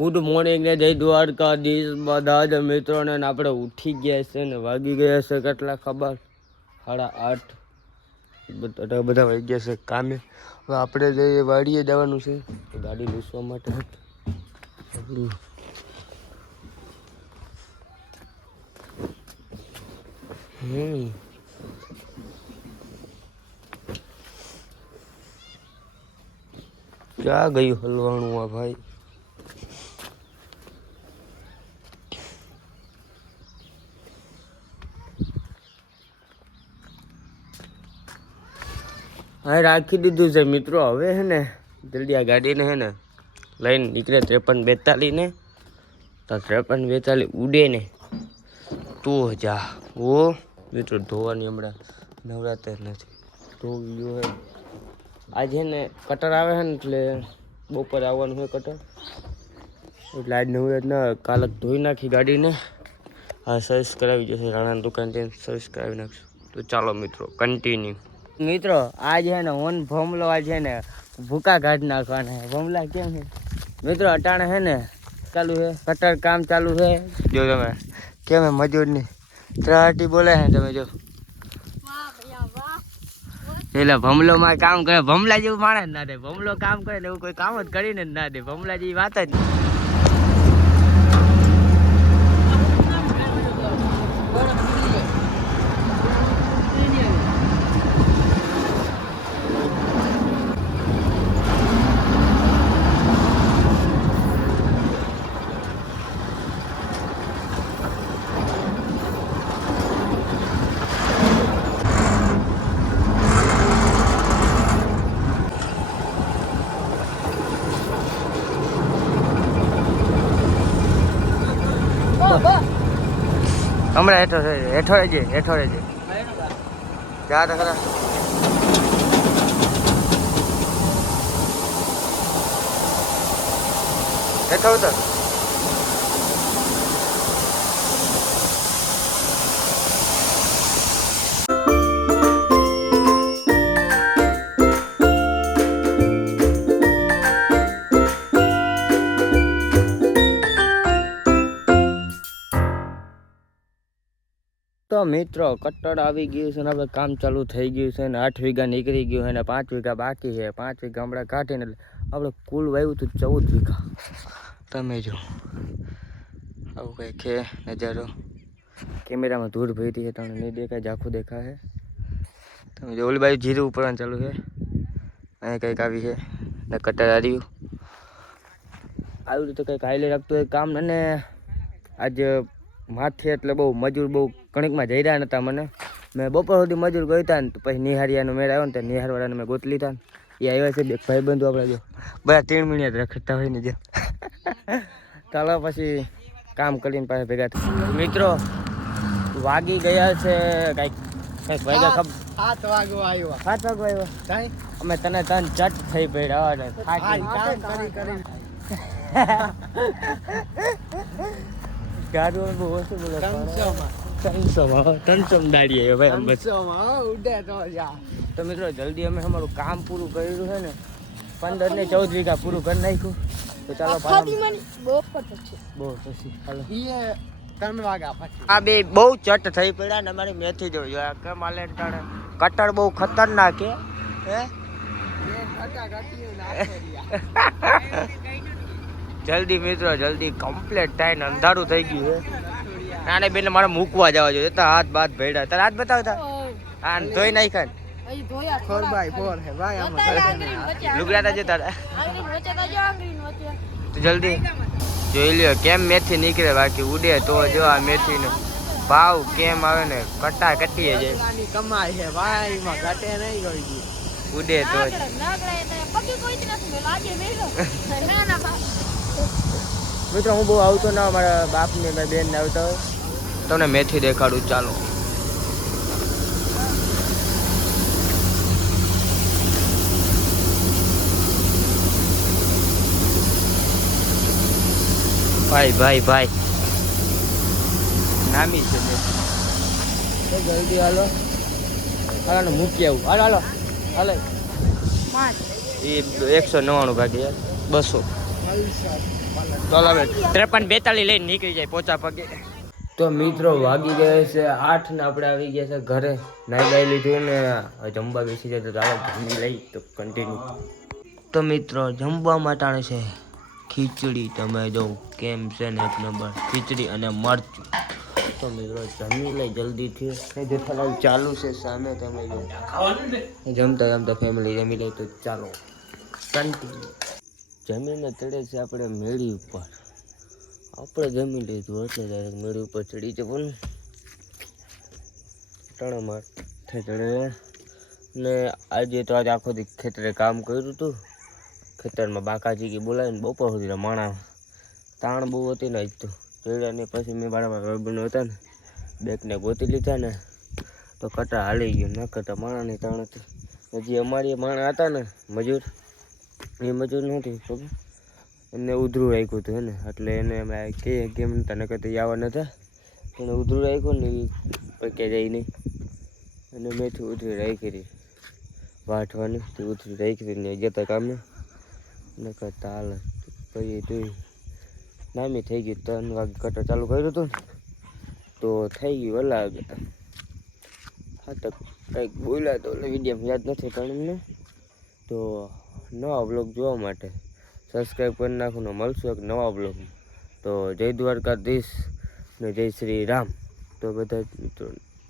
Good morning ને જય દ્વારકાધીશ બધા જ મિત્રોને. આપણે ઉઠી ગયા છે ને વાગી ગયા છે કેટલા ખબર 8:30. બધા વાગી ગયા છે કામે. હવે આપણે જઈએ વાડીએ જવાનું છે ગાડી લૂસવા માટે. આપણું ક્યાં ગયું હલવાણું આ ભાઈ? હા, રાખી દીધું છે મિત્રો. હવે હે ને જલ્દી આ ગાડીને હે ને લઈને નીકળે 53-42 ને. તો 53-42 ઉડે ને તો જા. ઓ મિત્રો ધોવાની હમણાં નવરાત્ર નથી ધોવી ગયો હે. આજે ને કટર આવે છે ને એટલે બપોરે આવવાનું હોય કટર. એટલે આજ નવરાત્ર ના કાલે ધોઈ નાખી ગાડીને. હા, સર્વિસ કરાવી જશે રાણાની દુકાન જઈને સર્વિસ કરાવી નાખશું. તો ચાલો મિત્રો કન્ટિન્યુ. મિત્રો આજ છે ને ઓન ભમલો આજ છે ને ભૂકા કાઢ નાખવાના છે. ભમલા કેમ છે મિત્રો? અટાણે છે ને ચાલુ છે કટર કામ ચાલુ છે. જો તમે કેમ મજૂરની ત્રાટી બોલે છે તમે જો. એટલે ભમલો માં કામ કરે. ભમલા જેવું માણે જ ના દે. ભમલો કામ કરે ને એવું કોઈ કામ જ કરીને જ ના દે. ભમલા જેવી વાત જ નહીં. હમણાં હેઠો રહેજે જા તો ખરા. હેઠો ઉતર. તો મિત્રો કટ્ટર આવી ગયું છે ને આપણે કામ ચાલુ થઈ ગયું છે ને 8 વીઘા નીકળી ગયું છે ને 5 વીઘા બાકી છે. 5 વીઘા હમણાં કાઢીને આપણે કુલ વાવ્યું હતું 14 વીઘા. તમે જો આવું કંઈ છે નજારો. કેમેરામાં ધૂળ ભરી છે તમને નહીં દેખાય, ઝાખું દેખાય. તમે જો ઓલી બાજુ જીરું ઉપરવાનું ચાલુ છે. અહીંયા કંઈક આવી છે ને કટ્ટર આવ્યું રીતે કંઈક હાઈલે રાખતું હોય કામ. અને આજે માથે એટલે બહુ મજૂર બહુ કણિકમાં જઈ રહ્યા નતા. મને મેં બપોર સુધી મજૂર ગયો હતા ને પછી નિહારિયાનો મેળ આવ્યો ને ત્યાં નિહારવાળાને મેં ગોત લીધા ને એ આવ્યા છે બે ભાઈ બંધુ આપણે. જો બધા 3 મિનિટ રખડતા હોય ને જો. ચાલો પછી કામ કરીને પાછા ભેગા થાય. મિત્રો વાગી ગયા છે કંઈક વાગ્યા ખબર 7 વાગવા આવ્યો. અમે તને ચટ થઈ પડ્યા ગાડું બહુ ઓછું બોલે. 300 દાડી આવ્યો ભાઈ. તો મિત્રો જલ્દી અમે અમારું કામ પૂરું કર્યું છે ને 15 ને 14 વીઘા પૂરું કરી નાખ્યું. તો ચાલો આ બે બહુ ચટ થઈ પડ્યા ને અમારી મેથી જોઈ કેમ આલે કટર બહુ ખતરનાક હે. જલ્દી મિત્રો જલ્દી કમ્પ્લીટ થાય ને અંધારું થઈ ગયું છે. નાને બેન મારે મૂકવા જવા જોઈએ તો હાથ બાથ ભેડા. તારે હાથ બતાવતા હા ધોઈ નાખ્યા. 4x4 હે ભાઈ. લુગડા છે તારા. તો જલ્દી જોઈ લ્યો કેમ મેથી નીકળે. બાકી ઉડે તો જો આ મેથીનો ભાવ કેમ આવે ને કટા કટીએ જાય. કમાય છે ભાઈ માં ઘટે નહીં ગઈ. ઉડે તો મિત્રો હું બહુ આવતો ના મારા બાપ ને મારી બેન ને આવતા હોય. તમને મેથી દેખાડું ચાલો. ભાઈ નામી છે જલ્દી હાલો હાલો મૂકી આવું. હાલો એ 199 ભાગી યાર 200. ચાલો હવે 53-42 લઈને નીકળી જાય પોચા પગે. તો મિત્રો વાગી ગયા છે 8 ને આપણે આવી ગયા છે ઘરે. નાઈ બાઈ લીધું ને જમવા બેસી જાય તો ચાલો જમી લઈ તો કન્ટિન્યુ. તો મિત્રો જમવા માટે છે ખીચડી. તમે જો કેમ છે ને એક નંબર ખીચડી અને મરચું. તો મિત્રો જમી લઈ જલ્દીથી. જેઠાલાલ ચાલુ છે સામે. તમે જો જમતા જમતા ફેમિલી જમી લઈ તો ચાલો કન્ટિન્યુ. જમીને ચડે છે આપણે મેળી ઉપર. આપણે જમી લીધું એટલે ડાયરેક્ટ મેળી ઉપર ચડી જવાનું. ટણા માથે ચડે ને આજે તો આજે આખો દી ખેતરે કામ કર્યું હતું. ખેતરમાં બાકાજી બોલાવીને બપોર સુધી માણા તાણ બહુ હતી ને આજ તો ચડ્યા ને પછી મેં મારા ભાઈબંધો હતા ને બેગને ગોતી લીધા ને તો કટા હાલી ગયો. ન કરતા માણાની તાણ હતી. હજી અમારી માણા હતા ને મજૂર એ મજૂર નથી ખબર એને ઉધરું રાખ્યું હતું ને એટલે એને અમે કહીએ કેમ નતા ન કરતા આવવા નતા એને ઉધરું રાખ્યું ને એ પક્યા જાય નહીં અને મેથી ઉધરી રાખી વાટવાની તે ઉધરી રાખી ને જતા કામે ન કરતા હાલ પછી તું નામી થઈ ગઈ. 3 વાગે કટર ચાલુ કર્યું હતું ને તો થઈ ગયું વલા હા તો કંઈક બોલ્યા તો વિડીયો યાદ નથી પણ એમને. તો નવા બ્લોગ જોવા માટે સબસ્ક્રાઈબ કરી નાખો ને મળશું એક નવા બ્લોગ. તો જય દ્વારકાધીશ ને જય શ્રી રામ. તો બધા મિત્રો